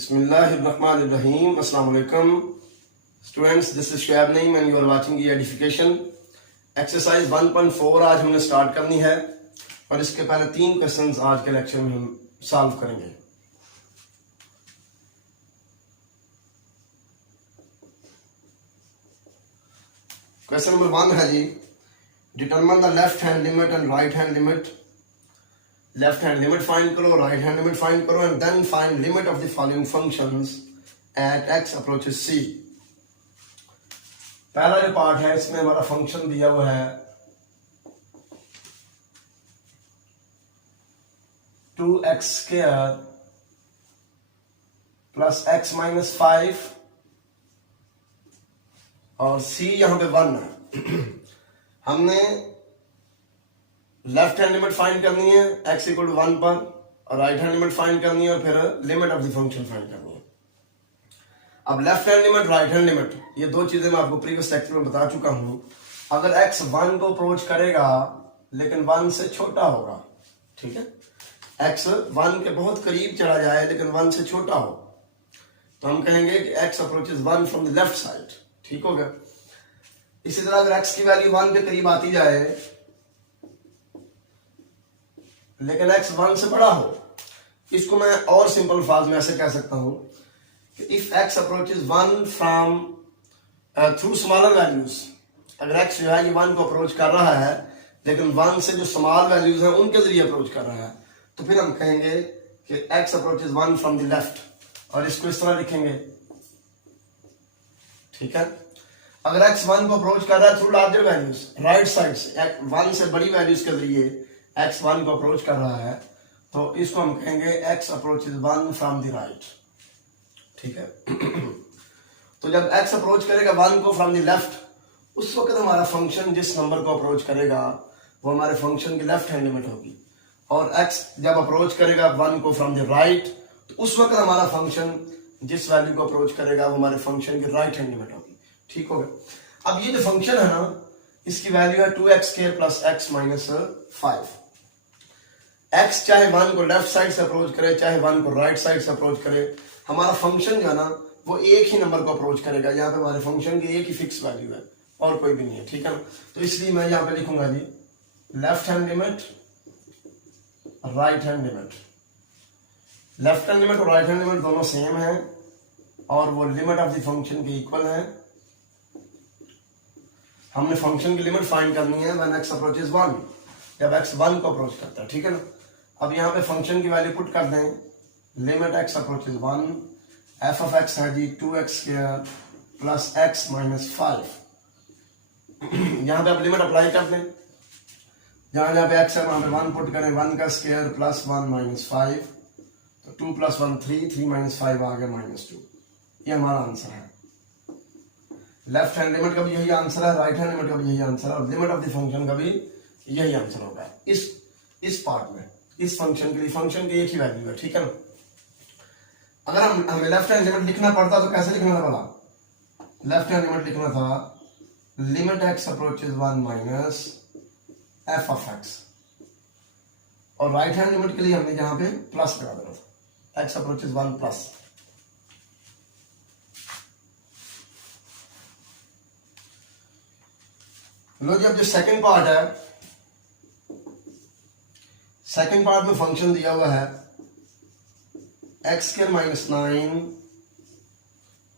Bismillahirrahmanirrahim. Assalamu alaikum. Students, this is Shoaib Naeem and you are watching E-Edification. Exercise 1.4 आज हमने start करनी है और इसके पहले 3 क्वेश्चंस आज के लेक्चर में हम सॉल्व करेंगे। क्वेश्चन नंबर 1 है जी, determine the left hand limit and right hand limit. Left hand limit find करो, राइट हैंड लिमिट फाइंड करो and then find limit of the following functions at x approaches c। पहला जो part है इसमें हमारा function दिया हुआ है 2x square plus x minus 5 और c यहां पे 1 है। हमने लेफ्ट हैंड लिमिट फाइंड करनी है x इक्वल टू 1 पर और राइट हैंड लिमिट फाइंड करनी है और फिर limit of the function find करनी है। अब left hand limit, right hand limit, ये दो चीजें मैं आपको प्रीवियस लेक्चर में बता चुका हूं। अगर x 1 को अप्रोच करेगा लेकिन 1 से छोटा होगा, ठीक है, x 1 के बहुत करीब चला जाए लेकिन 1 से छोटा हो, तो हम कहेंगे कि x approaches 1 from the left side. ठीक हो गया। इसी तरह अगर x की वैल्यू 1 के करीब आती जाए लेकिन x 1 से बड़ा हो, इसको मैं और सिंपल अल्फाज में ऐसे कह सकता हूं कि if x approaches 1 from through smaller values, अगर x जो है ये 1 को अप्रोच कर रहा है लेकिन 1 से जो स्मॉल वैल्यूज हैं उनके जरिए अप्रोच कर रहा है, तो फिर हम कहेंगे कि x approaches 1 from the left और इसको इस तरह लिखेंगे। ठीक है। अगर x 1 को अप्रोच कर रहा है through larger values, right side से 1 से बड़ी वैल्यूज के जरिए x 1 को अप्रोच कर रहा है, तो इसको हम कहेंगे x approaches 1 from the right. ठीक है। तो जब x अप्रोच करेगा 1 को फ्रॉम द लेफ्ट, उस वक्त हमारा फंक्शन जिस नंबर को अप्रोच करेगा वो हमारे फंक्शन की लेफ्ट हैंड लिमिट होगी, और x जब अप्रोच करेगा 1 को फ्रॉम द राइट, तो उस वक्त हमारा फंक्शन जिस वैल्यू को अप्रोच करेगा वो हमारे फंक्शन की राइट हैंड लिमिट होगी। ठीक हो गया। अब ये जो फंक्शन है ना, इसकी वैल्यू है 2x square plus x minus 5। x चाहे 1 को लेफ्ट साइड से अप्रोच करे चाहे 1 को राइट साइड से अप्रोच करे, हमारा फंक्शन जो है ना वो एक ही नंबर को अप्रोच करेगा। यहाँ पे हमारे फंक्शन की एक ही फिक्स वैल्यू है और कोई भी नहीं है। ठीक है ना। तो इसलिए मैं यहाँ पे लिखूंगा जी left hand limit, right hand limit. Left hand limit और राइट हैंड लिमिट दोनों सेम है और वो लिमिट ऑफ द फंक्शन के इक्वल है। हमने फंक्शन की लिमिट फाइंड करनी है व्हेन x अप्रोचेस 1, जब x 1 को अप्रोच करता है। ठीक है ना। अब यहाँ पे फंक्शन की वैल्यू पुट कर दें, limit x approaches 1, f of x है जी 2x square plus x minus 5। यहाँ पे आप लिमिट अप्लाई कर दें, जहां जहां पे x है वहां पे 1 पुट करें, 1 का स्क्वायर प्लस 1 माइनस 5, तो 2 प्लस 1 3, 3 माइनस 5 आ गया माइनस 2। ये हमारा आंसर है। लेफ्ट हैंड लिमिट का भी यही आंसर है, राइट हैंड लिमिट का भी यही आंसर है और लिमिट ऑफ द फंक्शन का भी यही आंसर होगा इस पार्ट में। इस फंक्शन के लिए फंक्शन की एक ही वैल्यू है। ठीक है ना। अगर हमें लेफ्ट हैंड लिमिट लिखना पड़ता तो कैसे लिखना था भला? लेफ्ट हैंड लिमिट लिखना था limit x approaches 1 minus f of x, और राइट हैंड लिमिट के लिए हमने यहां पे प्लस लगा देना था, x अप्रोचेस 1 प्लस। लो जी, अब जो सेकंड पार्ट है, सेकंड पार्ट में फंक्शन दिया हुआ है x square minus 9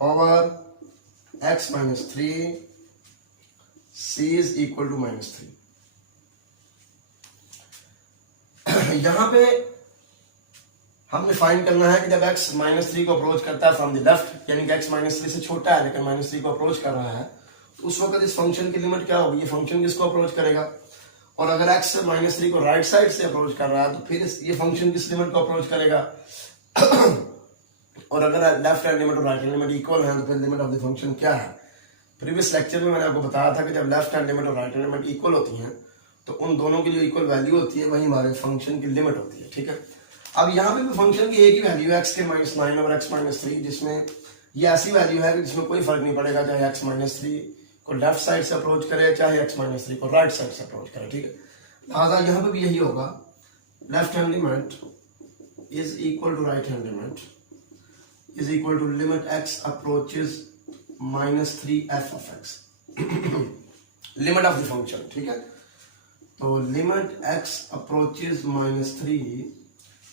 over x minus 3 c is equal to minus 3। यहां पे हमने फाइंड करना है कि जब x माइनस 3 को अप्रोच करता है फ्रॉम द लेफ्ट, यानी कि x माइनस 3 से छोटा है लेकिन माइनस 3 को अप्रोच कर रहा है, तो उस वक्त इस फंक्शन की लिमिट क्या होगी? ये फंक्शन किसको अप्रोच करेगा? और अगर x माइनस 3 को राइट साइड से अप्रोच कर रहा है तो फिर ये फंक्शन किस लिमिट को अप्रोच करेगा? और अगर लेफ्ट हैंड लिमिट और राइट हैंड लिमिट इक्वल है तो फिर लिमिट ऑफ द फंक्शन क्या है? प्रीवियस लेक्चर में मैंने आपको बताया था कि जब लेफ्ट हैंड लिमिट और राइट हैंड लिमिट इक्वल होती हैं तो उन दोनों की जो इक्वल वैल्यू होती है वही हमारे फंक्शन की लिमिट होती है। ठीक है। अब यहाँ पे भी फंक्शन की एक ही वैल्यू है x के माइनस 9 और x माइनस 3, जिसमें ये ऐसी वैल्यू है कि जिसमें कोई फर्क नहीं पड़ेगा चाहे x माइनस 3 को लेफ्ट साइड से अप्रोच करे चाहे x माइनस 3 को राइट साइड से अप्रोच करे। ठीक है। लिहाजा यहाँ पे भी यही होगा, left hand limit is equal to right hand limit is equal to limit x approaches -3 f of x, limit of the function, ठीक है। तो limit x approaches -3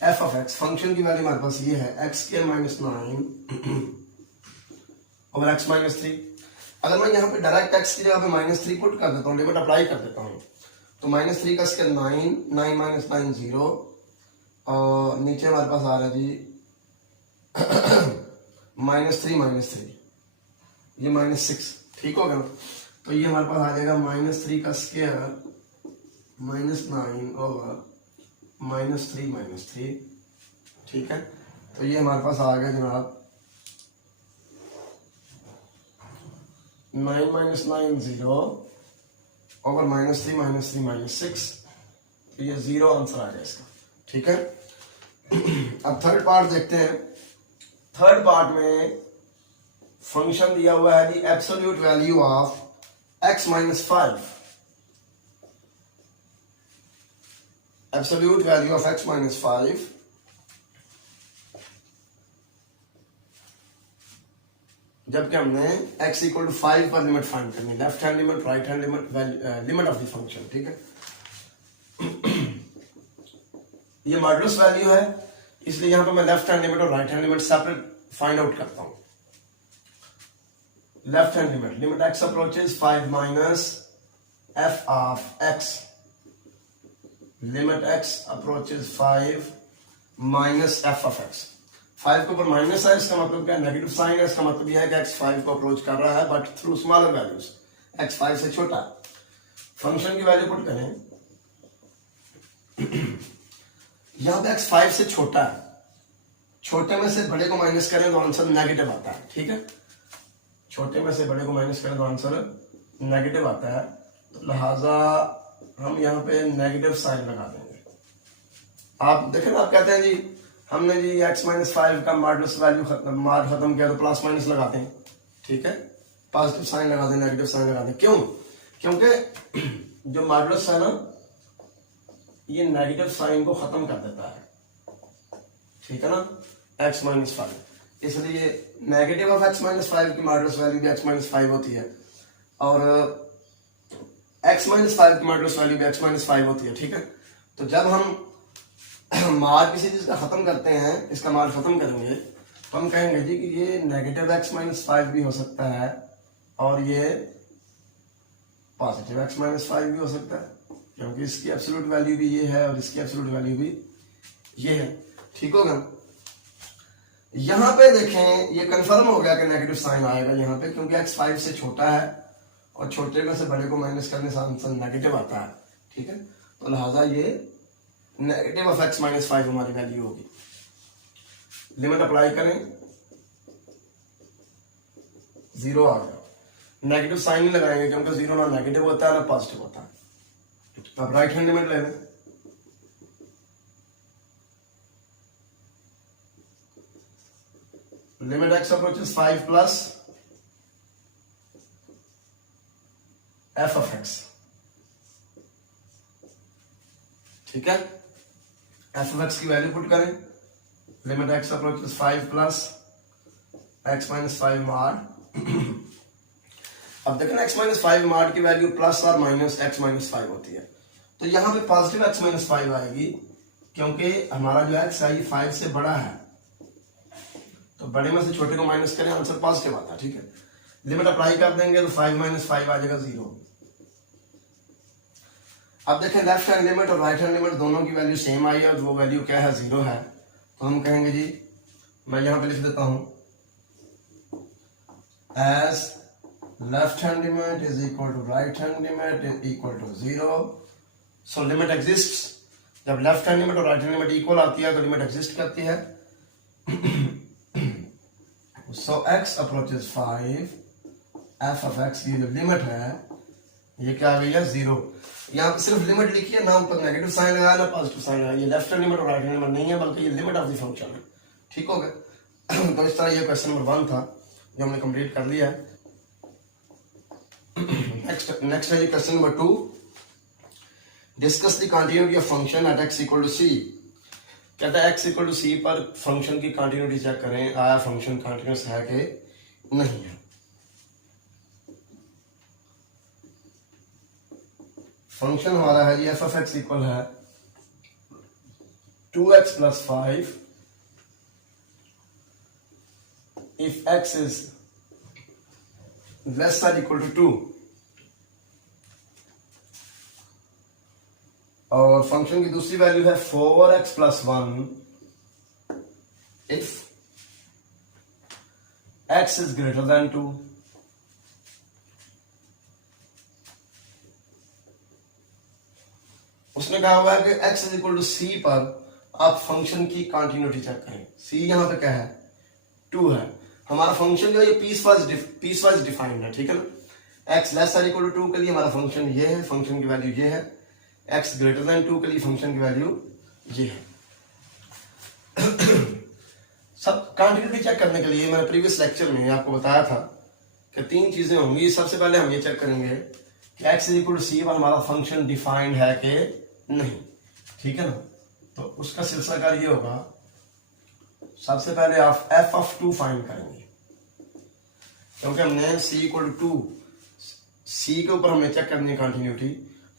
f of x, function की वैल्यू हमारे पास ये है x² -9 ओवर x -3। अगर मैं यहाँ पे डायरेक्ट x की जगह पे -3 पुट कर देता हूँ, लिमिट अप्लाई कर देता हूँ, तो -3 का स्क्वायर 9, 9 - 9 0, और नीचे हमारे पास आ रहा है जी -3 ये -6, ठीक होगा ना। तो ये हमारे पास आ जाएगा -3 का स्क्वायर -9 ओवर -3, ठीक है। तो ये हमारे पास आ गया जनाब 9 - 9 0 ओवर -3 - 6, तो ये 0 आंसर आ गया इसका, ठीक है। अब थर्ड पार्ट देखते हैं। थर्ड पार्ट में फंक्शन दिया हुआ है the absolute value of x -5, absolute value of x -5 जबकि हमने x = 5 पर लिमिट फाइंड करनी, left hand limit, right hand limit, limit of the function, ठीक है। ये मॉडुलस वैल्यू है, इसलिए यहां पर मैं लेफ्ट हैंड लिमिट और right hand limit separate find out करता हूं। Left hand limit, limit x approaches 5 minus f of x, limit x approaches 5 minus f of x। 5 के ऊपर माइनस है, इसका मतलब क्या है, नेगेटिव साइन है, इसका मतलब यह है कि x 5 को अप्रोच कर रहा है but through smaller values, x 5 से छोटा। फंक्शन की वैल्यू पुट करें, यहां पे x 5 से छोटा है, छोटे में से बड़े को माइनस करें तो आंसर नेगेटिव आता है, ठीक है। छोटे में से बड़े को माइनस करें तो आंसर नेगेटिव आता है, तो लिहाजा हम यहाँ पे नेगेटिव साइन लगा देंगे। आप देखें ना, आप कहते हैं जी हमने जी x -5 का मॉडुलस वैल्यू खत्म किया, तो प्लस माइनस लगाते हैं, ठीक है। पॉजिटिव साइन लगा दें, नेगेटिव साइन लगा दें, क्यों? क्योंकि जो मॉडुलस है ना, ये नेगेटिव साइन को खत्म कर देता है, ठीक है ना, x -5, इसलिए नेगेटिव ऑफ x -5 की मॉडुलस वैल्यू भी x -5 होती है, और x -5 की मॉडुलस वैल्यू भी x -5 होती है, ठीक है। तो जब हम मार किसी चीज का खत्म करते हैं, इसका मार खत्म करेंगे, तो हम कहेंगे जी कि ये नेगेटिव x -5 भी हो सकता है और ये पॉजिटिव x -5 भी हो सकता है, क्योंकि इसकी एब्सोल्यूट वैल्यू भी ये है और इसकी एब्सोल्यूट वैल्यू भी ये है, ठीक होगा। यहां पे देखें, ये कंफर्म हो गया कि नेगेटिव साइन आएगा यहाँ पे, क्योंकि x 5 से छोटा है और छोटे में से बड़े को माइनस करने से आंसर नेगेटिव आता है, ठीक है। तो लिहाजा ये नेगेटिव ऑफ x -5 हमारी वैल्यू होगी। लिमिट अप्लाई करें, 0 आ गया, नेगेटिव साइन ही लगाएंगे क्योंकि 0 ना नेगेटिव होता है ना पॉजिटिव होता है। अब राइट हैंड लिमिट ले लें, limit x approaches 5 plus f of x, ठीक है। f ऑफ x की वैल्यू पुट करें, limit x approaches 5 plus x -5 mod. अब देखें x -5 मॉड की वैल्यू प्लस और माइनस x -5 होती है, तो यहां पे पॉजिटिव x -5 आएगी, क्योंकि हमारा जो x है ये 5 से बड़ा है, तो बड़े में से छोटे को माइनस करें, आंसर पॉजिटिव आता है, ठीक है। लिमिट अप्लाई कर देंगे तो 5 - 5 आ जाएगा 0। अब देखें लेफ्ट हैंड लिमिट और राइट हैंड लिमिट दोनों की वैल्यू सेम आई है, और वो वैल्यू क्या है, 0 है, तो हम कहेंगे जी, मैं यहां पे लिख देता हूं, as left hand limit is equal to right hand limit is equal to 0, so limit exist. जब लेफ्ट हैंड लिमिट और राइट हैंड लिमिट इक्वल आती है तो लिमिट एग्जिस्ट करती है। So x approaches 5, f of x की जो limit है ये क्या आ गई है, 0। यहाँ पे सिर्फ लिमिट लिखी है, ना ऊपर नेगेटिव साइन लगाया ना पॉजिटिव साइन लगाया, ये लेफ्ट हैंड लिमिट और राइट हैंड लिमिट नहीं है, बल्कि ये लिमिट ऑफ द फंक्शन है, ठीक हो गया। तो इस तरह ये क्वेश्चन नंबर 1 था जो हमने कंप्लीट कर लिया है। नेक्स्ट है question number 2, discuss the continuity of function at x = c। कहता है x इक्वल टू सी पर फंक्शन की कंटिन्यूटी चेक करें, आया फंक्शन कंटिन्यूस है कि नहीं है। फंक्शन हमारा है जी एफ ऑफ एक्स इक्वल है 2x plus 5 if x is less than equal to 2, और फंक्शन की दूसरी वैल्यू है 4x plus 1 if x is greater than 2। उसने कहा हुआ है कि x is equal to c पर आप फंक्शन की कंटिन्यूटी चेक करें। c यहां पे क्या है 2 है। हमारा फंक्शन जो है ये पीस वाइज डिफाइंड है, ठीक है ना। x लेस और इक्वल टू 2 के लिए हमारा फंक्शन ये है, फंक्शन की वैल्यू ये है। x ग्रेटर देन 2 के लिए फंक्शन की वैल्यू ये है। सब कंटिन्यूटी चेक करने के लिए मैंने प्रीवियस लेक्चर में आपको बताया था कि 3 चीजें होंगी। सबसे पहले हम ये चेक करेंगे कि x इक्वल टू c पर हमारा फंक्शन डिफाइंड है कि नहीं, ठीक है ना। तो उसका सिलसिलाकार ये होगा, सबसे पहले आप f ऑफ 2 फाइंड करेंगे, क्योंकि हमने c इक्वल टू 2 c के ऊपर हमें चेक करनी है कंटिन्यूटी,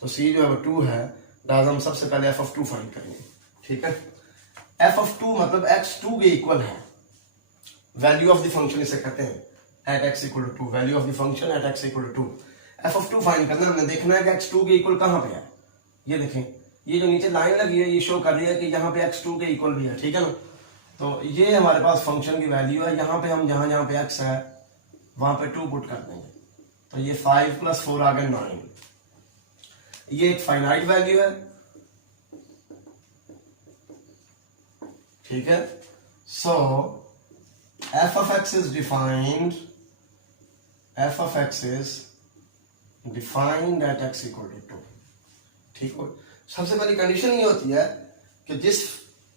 तो c जो है वो 2 है, लिहाजा हम सबसे पहले f ऑफ 2 फाइंड करेंगे, ठीक है। f ऑफ 2 मतलब x 2 के इक्वल है, वैल्यू ऑफ द फंक्शन इसे कहते हैं at x equal to 2, value of the function at x equal to 2। f of 2 find करना, हमने देखना है कि x 2 के इक्वल कहां पे है। ये देखें, ये जो नीचे लाइन लगी है ये शो कर रही है कि यहाँ पे x 2 के इक्वल भी है, ठीक है ना। तो ये हमारे पास फंक्शन की वैल्यू है। यहाँ पे हम जहां पे x है वहां पे 2 पुट कर देंगे, तो ये 5 प्लस 4 आ गए 9। ये एक फाइनाइट वैल्यू है, ठीक है। सो f of x is defined, f of x is defined at x equal to 2, ठीक हो। सबसे पहली कंडीशन ये होती है कि जिस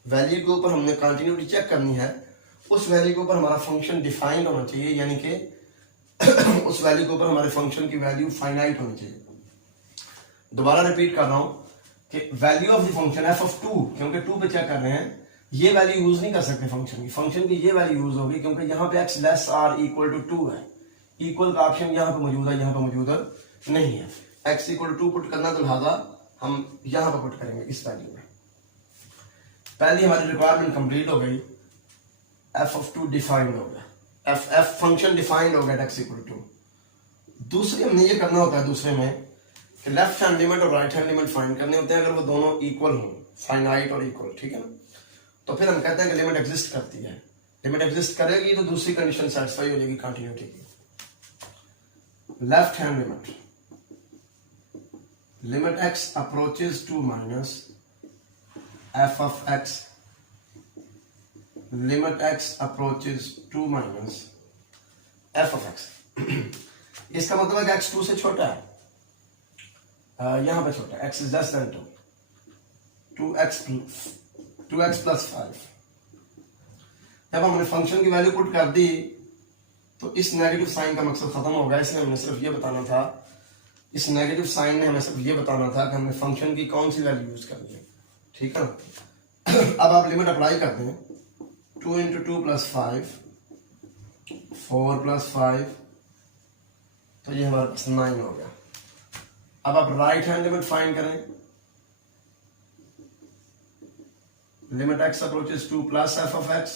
वैल्यू के ऊपर हमने कंटिन्यूटी चेक करनी है उस वैल्यू के ऊपर हमारा फंक्शन डिफाइंड होना चाहिए, यानी कि उस वैल्यू के ऊपर हमारे फंक्शन की वैल्यू फाइनाइट होनी चाहिए। दोबारा रिपीट कर रहा हूं कि value of the function f of 2, क्योंकि 2 पे चेक कर रहे हैं, ये वैल्यू यूज नहीं कर सकते फंक्शन की। फंक्शन की ये वैल्यू यूज होगी क्योंकि यहाँ पे x less or equal to 2 है। इक्वल का ऑप्शन यहाँ पे मौजूद है, यहाँ पे मौजूद नहीं है। x इक्वल टू 2 पुट करना, तो लिहाजा हम यहाँ पे पुट करेंगे इस वैल्यू में। पहली हमारी रिक्वायरमेंट कंप्लीट हो गई, f ऑफ 2 डिफाइंड हो गया, f फंक्शन डिफाइंड हो गया x इक्वल टू 2। दूसरे हमने ये करना होता है दूसरे में कि लेफ्ट हैंड लिमिट और राइट हैंड लिमिट फाइंड करने होते हैं, अगर वो दोनों इक्वल हो, फाइनाइट और इक्वल, ठीक है ना। तो फिर हम कहते हैं कि लिमिट एग्जिस्ट करती है। लिमिट एग्जिस्ट करेगी तो दूसरी कंडीशन सेटिस्फाई हो जाएगी कंटिन्यूटी की। Left hand limit, limit x approaches to minus f of x, limit x approaches to minus f of x। इसका मतलब है कि x 2 से छोटा है, यहां पे छोटा है, x is less than 2, 2x plus 5। जब हमने फंक्शन की वैल्यू पुट कर दी तो इस नेगेटिव साइन का मकसद खत्म हो गया। इसलिए हमने सिर्फ ये बताना था, इस नेगेटिव साइन ने हमें सिर्फ ये बताना था कि हमने फंक्शन की कौन सी वैल्यू यूज करनी है, ठीक है। अब आप लिमिट अप्लाई कर दें, 2 इंटू 2 प्लस 5, 4 प्लस 5, तो ये हमारे पास 9 हो गया। अब आप राइट हैंड लिमिट फाइंड करें, limit x approaches 2 plus f of x,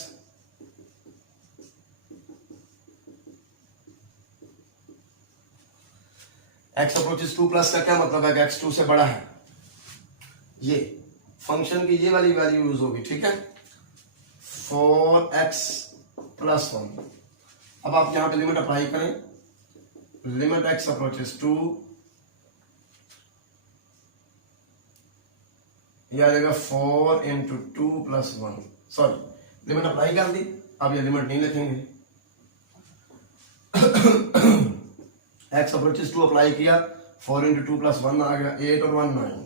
x approaches 2 plus का क्या मतलब है कि x 2 से बड़ा है। ये फंक्शन की ये वाली वैल्यू यूज होगी, ठीक है, 4x प्लस 1। अब आप यहां पे लिमिट अप्लाई करें, लिमिट x अप्रोचेस 2, ये आ जाएगा 4 into 2 plus 1। Sorry, limit apply कर दी, अब ये लिमिट नहीं लिखेंगे। x अप्रोचेस 2 अप्लाई किया, 4 इंटू 2 प्लस 1 आ गया, 8 और 1 9।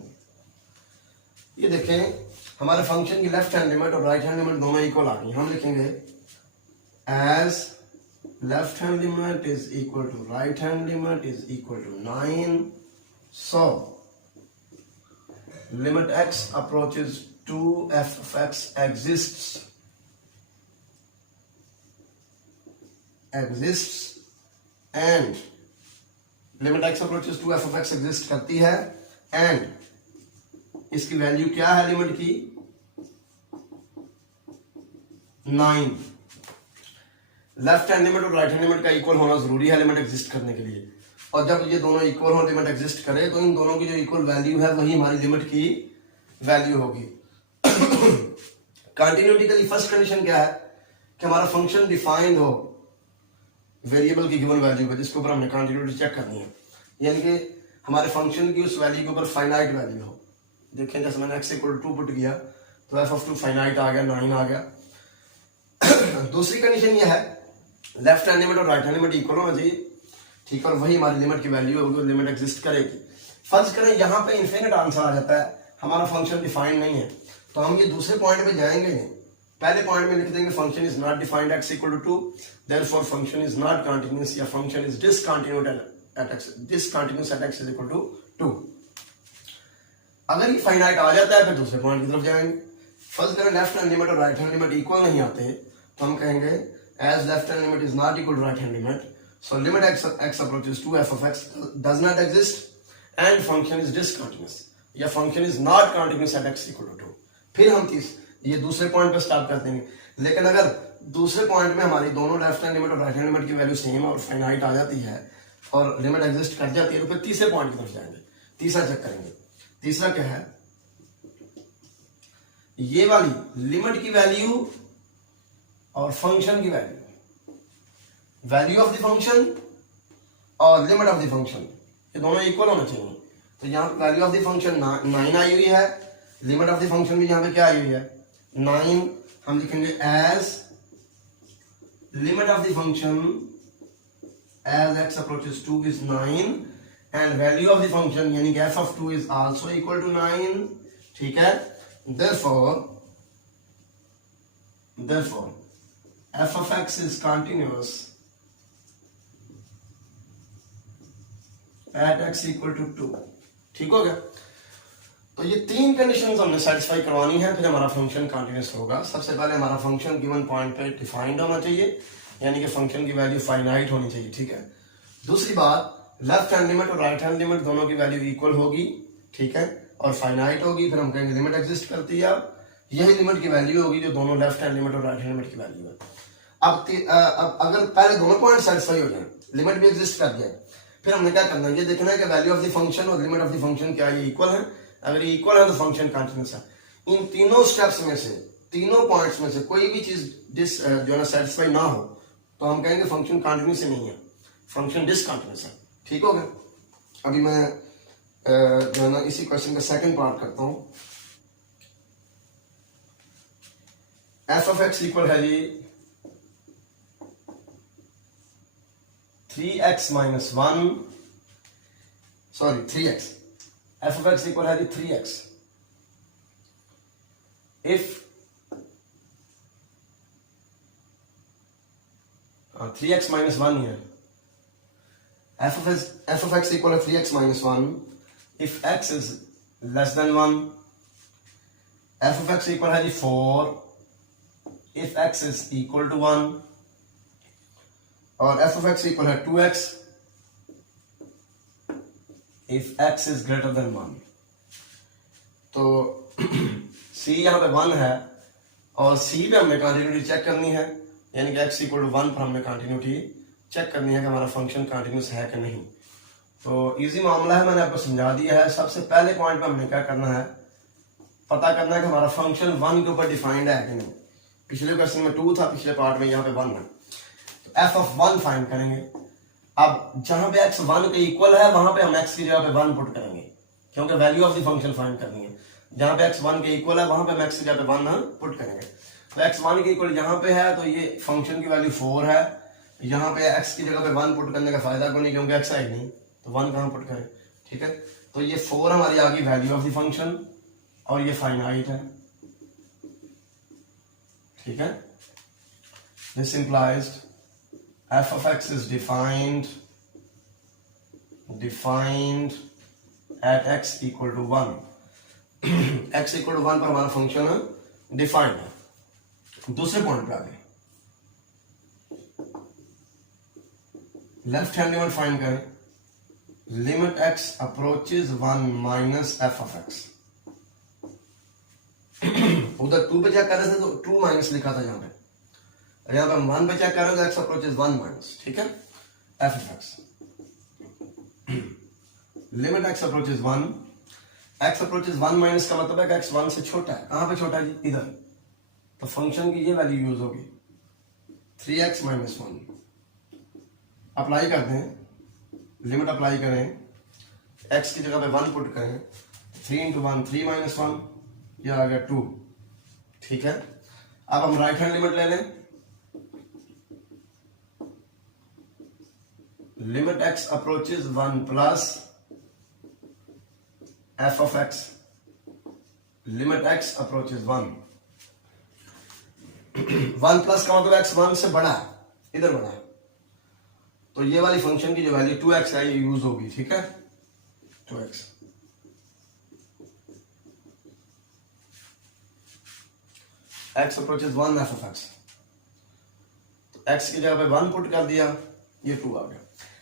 ये देखें हमारे फंक्शन की लेफ्ट हैंड लिमिट और राइट हैंड लिमिट दोनों इक्वल आ गई। हम लिखेंगे as left hand limit is equal to right hand limit is equal to 9, so limit x approaches 2f of x exists and limit x approaches to f of x exist करती है and इसकी value क्या है limit की 9। Left hand limit और right hand limit का equal होना जरूरी है लिमिट एग्जिस्ट करने के लिए, और जब ये दोनों इक्वल हो लिमिट एग्जिस्ट करे तो इन दोनों की जो इक्वल वैल्यू है वही हमारी लिमिट की वैल्यू होगी। कंटिन्यूटी के लिए फर्स्ट कंडीशन क्या है कि हमारा फंक्शन डिफाइंड हो वेरिएबल की गिवन वैल्यू पे, जिसके ऊपर हमने कंटिन्यूटी चेक करनी है, यानी कि हमारे फंक्शन की उस वैल्यू के ऊपर फाइनाइट वैल्यू हो। देखें जैसे मैंने x इक्वल 2 पुट किया तो f of 2 फाइनाइट आ गया, 9 आ गया। दूसरी कंडीशन ये है लेफ्ट हैंड लिमिट और राइट हैंड लिमिट इक्वल होना चाहिए, ठीक है, और वही हमारी लिमिट की वैल्यू होगी, लिमिट एग्जिस्ट करेगी। फर्ज करें यहाँ पे इनफिनिट आंसर आ जाता है, हमारा फंक्शन डिफाइंड नहीं है, तो हम ये दूसरे पॉइंट पे जाएंगे नहीं, पहले पॉइंट में लिख देंगे function is not defined x equal to 2, therefore function is not continuous या function is discontinuous at x is equal to 2। अगर ये फाइनाइट आ जाता है फिर दूसरे पॉइंट की तरफ जाएंगे। फर्स्ट करें लेफ्ट हैंड लिमिट और राइट हैंड लिमिट इक्वल नहीं आते तो हम कहेंगे as left hand limit is not equal to right hand limit, so limit x approaches to f of x does not exist and function is discontinuous या function is not continuous at x equal to 2। फिर हम ये दूसरे point पे stop कर देंगे। लेकिन अगर दूसरे पॉइंट में हमारी दोनों लेफ्ट हैंड लिमिट और राइट हैंड लिमिट की वैल्यू सेम और फाइनाइट आ जाती है और लिमिट एग्जिस्ट कर जाती है तो फिर तीसरे पॉइंट की तरफ जाएंगे, तीसरा चेक करेंगे। तीसरा क्या है, ये वाली लिमिट की वैल्यू और फंक्शन की वैल्यू ऑफ द फंक्शन और लिमिट ऑफ द फंक्शन ये दोनों इक्वल होना चाहिए। तो यहाँ वैल्यू ऑफ द फंक्शन 9 आई हुई है, लिमिट ऑफ द फंक्शन भी यहाँ पे क्या आई हुई है 9, हम लिखेंगे as limit of the function as x approaches 2 is 9 and value of the function यानी कि f of 2 is also equal to 9, ठीक है। therefore f of x is continuous at x equal to 2, ठीक हो गया। तो ये तीन कंडीशंस हमने सेटिस्फाई करवानी है, फिर हमारा फंक्शन कंटीन्यूअस होगा। सबसे पहले हमारा फंक्शन गिवन पॉइंट पे डिफाइंड होना चाहिए, यानी कि फंक्शन की वैल्यू फाइनाइट होनी चाहिए, ठीक है। दूसरी बात लेफ्ट हैंड लिमिट और राइट हैंड लिमिट दोनों की वैल्यू इक्वल होगी, ठीक है, और फाइनाइट होगी, फिर हम कहेंगे लिमिट एग्जिस्ट करती है। यही लिमिट की वैल्यू होगी जो दोनों लेफ्ट हैंड लिमिट और राइट हैंड लिमिट की वैल्यू है। अब अगर पहले दोनों पॉइंट सेटिस्फाई हो जाए, लिमिट भी एग्जिस्ट कर जाए, फिर हमने क्या करना है, ये देखना है कि वैल्यू ऑफ द फंक्शन और लिमिट ऑफ द फंक्शन क्या ये इक्वल है। अगर ये इक्वल है तो फंक्शन कंटीन्यूअस है। इन तीनों स्टेप्स में से, तीनों पॉइंट्स में से कोई भी चीज जो है ना सेटिस्फाई ना हो तो हम कहेंगे फंक्शन कंटीन्यूअस नहीं है, फंक्शन डिसकंटीन्यूअस है, ठीक हो गया। अभी मैं जो है ना इसी क्वेश्चन का सेकंड पार्ट करता हूं। f of x इक्वल है जी 3x minus 1, sorry 3x, f of x equal है जी 3x if 3x minus 1 here, f of x equal to 3x minus 1 if x is less than 1, f of x equal है जी 4 if x is equal to 1, और f of x equal है 2x if x is greater than 1। तो c यहाँ पे 1 है और c पे हमने कंटिन्यूटी चेक करनी है, यानी कि x इक्वल टू 1 पर हमने कंटिन्यूटी चेक करनी है कि हमारा फंक्शन कंटिन्यूअस है कि नहीं। तो इजी मामला है, मैंने आपको समझा दिया है। सबसे पहले पॉइंट पे हमने क्या करना है, पता करना है कि हमारा फंक्शन 1 के ऊपर डिफाइंड है कि नहीं। पिछले क्वेश्चन में 2 था, पिछले पार्ट में यहाँ पे 1 है, तो f of 1 फाइंड करेंगे। अब जहां पे x 1 के इक्वल है वहां पे हम x की जगह पे 1 पुट करेंगे, क्योंकि value of the function find करनी है। जहां पे x 1 के इक्वल है वहां पे हम x की जगह पे 1 पुट करेंगे। तो x 1 के इक्वल यहाँ पे है तो ये फंक्शन की वैल्यू 4 है, यहाँ पे x की जगह पे 1 पुट करने का फायदा कोई नहीं क्योंकि x है नहीं, तो 1 कहाँ पुट करें, ठीक है। तो ये 4 हमारी आ गई वैल्यू ऑफ द फंक्शन और ये फाइनाइट है, ठीक है। This implies f of x is defined at x equal to 1। x equal to 1 पर हमारा फंक्शन डिफाइंड है। दूसरे पॉइंट पे आगे लेफ्ट हैंड लिमिट फाइंड करें, limit x approaches 1 minus f of x. उधर 2 पे चेक कर रहे थे तो 2 माइनस लिखा था यहाँ पे, और यहाँ पे हम 1 पे चेक कर रहे हैं तो x अप्रोचेज 1 माइनस, ठीक है, F of x. Limit x approaches 1, x approaches 1 minus का मतलब है कि x 1 से छोटा है। कहां पे छोटा है जी? इधर। तो फंक्शन की ये वैल्यू यूज होगी 3x माइनस 1। अप्लाई करते हैं, लिमिट अप्लाई करें, x की जगह पे 1 पुट करें, 3 इंटू 1 3 माइनस 1, यह आ गया 2, ठीक है। अब हम राइट हैंड लिमिट ले लें, limit x approaches 1 plus F of x, limit x approaches 1। 1 plus का मतलब x 1 से बड़ा है, इधर बड़ा है, तो ये वाली फंक्शन की जो वैल्यू 2x है ये यूज होगी, ठीक है, 2x। x approaches 1 f of x, x की जगह पे 1 पुट कर दिया, ये 2 आ गया।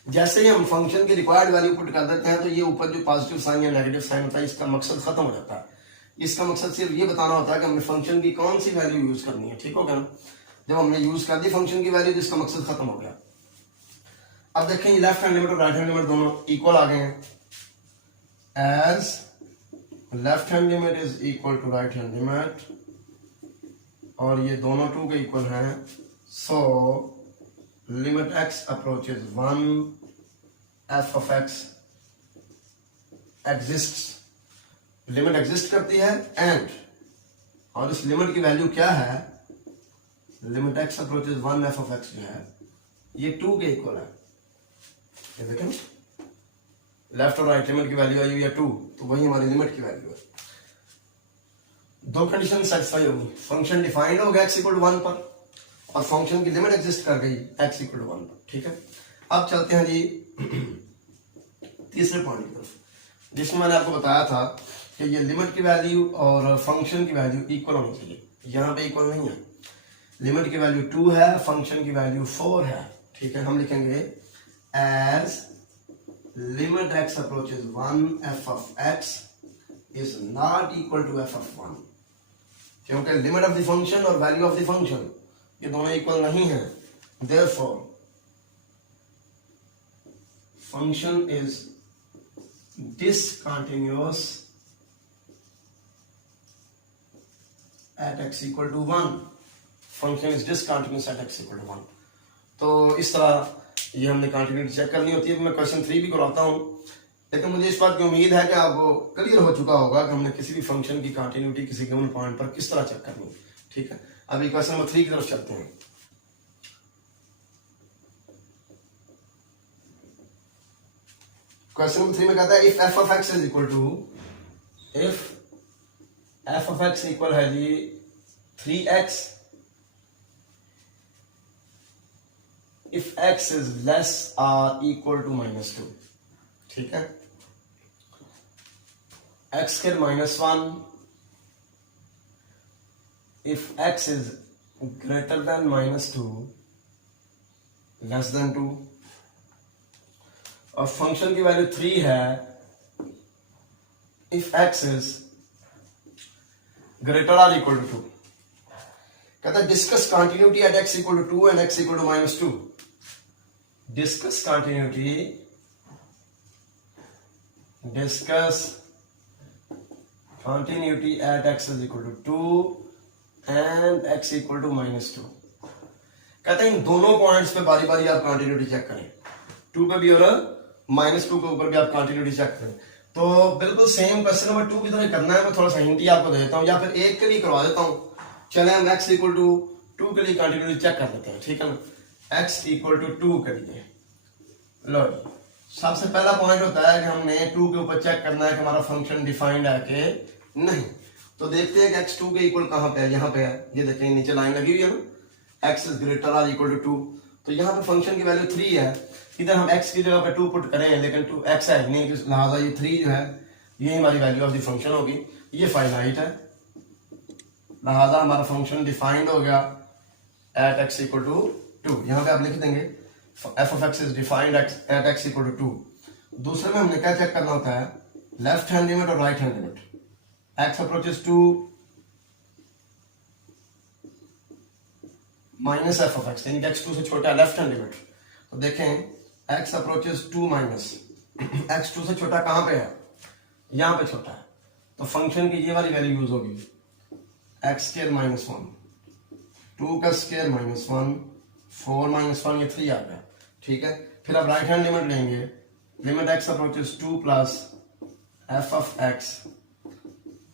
जैसे ही हम फंक्शन की रिक्वायर्ड वैल्यू पुट कर देते हैं तो ये ऊपर जो पॉजिटिव साइन या नेगेटिव साइन होता है इसका मकसद खत्म हो जाता है। इसका मकसद सिर्फ ये बताना होता है कि हमने फंक्शन की कौन सी वैल्यू यूज करनी है, ठीक हो गया ना। जब हमने यूज कर दी फंक्शन की वैल्यू तो इसका मकसद खत्म हो गया। अब देखें लेफ्ट हैंड लिमिट और राइट हैंड लिमिट दोनों इक्वल आ गए हैं। As left hand limit is equal to right hand limit और ये दोनों 2 के इक्वल हैं, so limit x approaches 1 f of x exists, limit exist करती है एंड, और इस लिमिट की वैल्यू क्या है, limit x approaches 1 f of x जो है ये 2 के इक्वल है। ये देखें लेफ्ट और राइट लिमिट की वैल्यू आई हुई है 2, तो वही हमारी लिमिट की वैल्यू है। दो कंडीशन सेटिस्फाई होगी, फंक्शन डिफाइंड हो गया x इक्वल टू 1 पर और फंक्शन की लिमिट एग्जिस्ट कर गई x इक्वल टू 1 पर, ठीक है। अब चलते हैं जी तीसरे पॉइंट की तरफ, जिसमें मैंने आपको बताया था कि ये लिमिट की वैल्यू और फंक्शन की वैल्यू इक्वल होनी चाहिए। यहाँ पे इक्वल नहीं है, लिमिट की वैल्यू 2 है, फंक्शन की वैल्यू 4 है, ठीक है। हम लिखेंगे as limit x approaches 1 f of x is not equal to f of 1, क्योंकि लिमिट ऑफ द फंक्शन और वैल्यू ऑफ द फंक्शन ये दोनों इक्वल नहीं है। Therefore function is discontinuous at x equal to 1, function is discontinuous at x equal to 1। तो इस तरह ये हमने कंटिन्यूटी चेक करनी होती है। मैं क्वेश्चन 3 भी कराता हूँ, लेकिन मुझे इस बात की उम्मीद है कि आपको क्लियर हो चुका होगा कि हमने किसी भी फंक्शन की कंटिन्यूटी किसी गिवन पॉइंट पर किस तरह चेक करनी है, ठीक है। अभी क्वेश्चन नंबर 3 की तरफ चलते हैं। क्वेश्चन नंबर 3 में कहता है if f of x is equal to, if f of x equal है जी 3x, if x is less और इक्वल टू -2, ठीक है। x square -1 if x is greater than -2 less than 2, और फंक्शन की वैल्यू 3 है इफ x इज ग्रेटर और equal to 2। कहता है discuss continuity at x equal to 2 and x equal to -2। Discuss continuity, discuss continuity at x is equal to 2 and x equal to -2। कहते हैं इन दोनों points पे बारी बारी आप कंटिन्यूटी चेक करें, 2 पे भी और -2 के ऊपर भी आप कंटिन्यूटी चेक करें। तो बिल्कुल सेम क्वेश्चन नंबर 2 की तरह करना है। मैं थोड़ा सा हिंट ही आपको दे देता हूँ, या फिर एक के लिए करवा देता हूँ। चले हम x इक्वल टू 2 के लिए कंटिन्यूटी चेक कर लेते हैं, ठीक है ना। x इक्वल टू 2 के लिए लो जी, सबसे पहला पॉइंट होता है कि हमने 2 के ऊपर चेक करना है कि हमारा फंक्शन डिफाइंड है कि नहीं। तो देखते हैं कि x 2 के इक्वल कहां पे है, यहाँ पे है, ये देखें नीचे लाइन लगी हुई है ना, x इज ग्रेटर और इक्वल टू 2। तो यहाँ पे फंक्शन की वैल्यू 3 है, इधर हम x की जगह पे 2 पुट करें, लेकिन 2 x है नहीं, लिहाजा ये 3 जो है ये हमारी वैल्यू ऑफ द फंक्शन होगी, ये फाइनाइट है, लिहाजा हमारा फंक्शन डिफाइंड हो गया एट एक्स इक्वल टू 2। यहाँ पे आप लिख देंगे f of x is defined at x equal to 2। दूसरे में हमने क्या चेक करना होता है, लेफ्ट हैंड लिमिट और right hand limit. X approaches 2 minus f of x, यानी कि एक्स 2 से छोटा है, लेफ्ट हैंड लिमिट। तो देखें एक्स अप्रोचेस 2 माइनस एक्स 2 से छोटा कहाँ पे है, यहाँ पे छोटा है, तो फंक्शन की ये वाली वैल्यू यूज होगी एक्स स्क्वायर माइनस 1, 2 का स्क्वायर माइनस 1, 4 माइनस 1, ये 3 आ गया, ठीक है। फिर आप राइट हैंड लिमिट लेंगे, limit x approaches 2 plus F of x,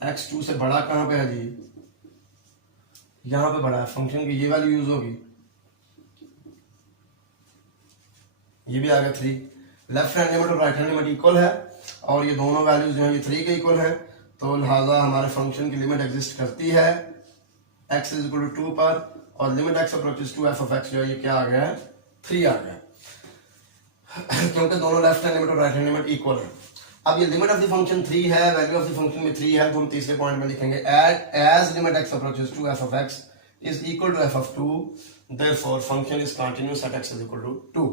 x 2 से बड़ा कहाँ पे है जी, यहां पे बड़ा है, फंक्शन की ये वाली यूज होगी, ये भी आ गया 3। लेफ्ट हैंड लिमिट और राइट हैंड लिमिट इक्वल है और ये दोनों वैल्यूज जो है ये 3 के इक्वल है, तो लिहाजा हमारे फंक्शन की लिमिट एग्जिस्ट करती है x इज इक्वल टू 2 पर, और limit x approaches to f of x जो है ये क्या आ गया है, 3 आ गया क्योंकि दोनों लेफ्ट हैंड लिमिट और राइट हैंड लिमिट इक्वल है। अब ये लिमिट ऑफ द फंक्शन 3 है, वैल्यू ऑफ द फंक्शन में 3 है, तो हम तीसरे पॉइंट में लिखेंगे as limit x approaches to f of x is equal to f of 2, therefore function is continuous at x is equal to 2।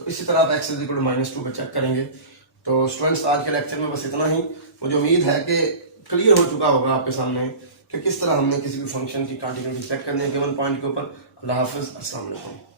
तो इसी तरह आप x इज इक्वल टू -2 पे चेक करेंगे। तो स्टूडेंट्स आज के लेक्चर में बस इतना ही। मुझे उम्मीद है कि क्लियर हो चुका होगा आपके सामने कि किस तरह हमने किसी भी फंक्शन की कंटिन्यूटी चेक करनी है गिवन पॉइंट के ऊपर। अल्लाह हाफिज, अस्सलाम वालेकुम।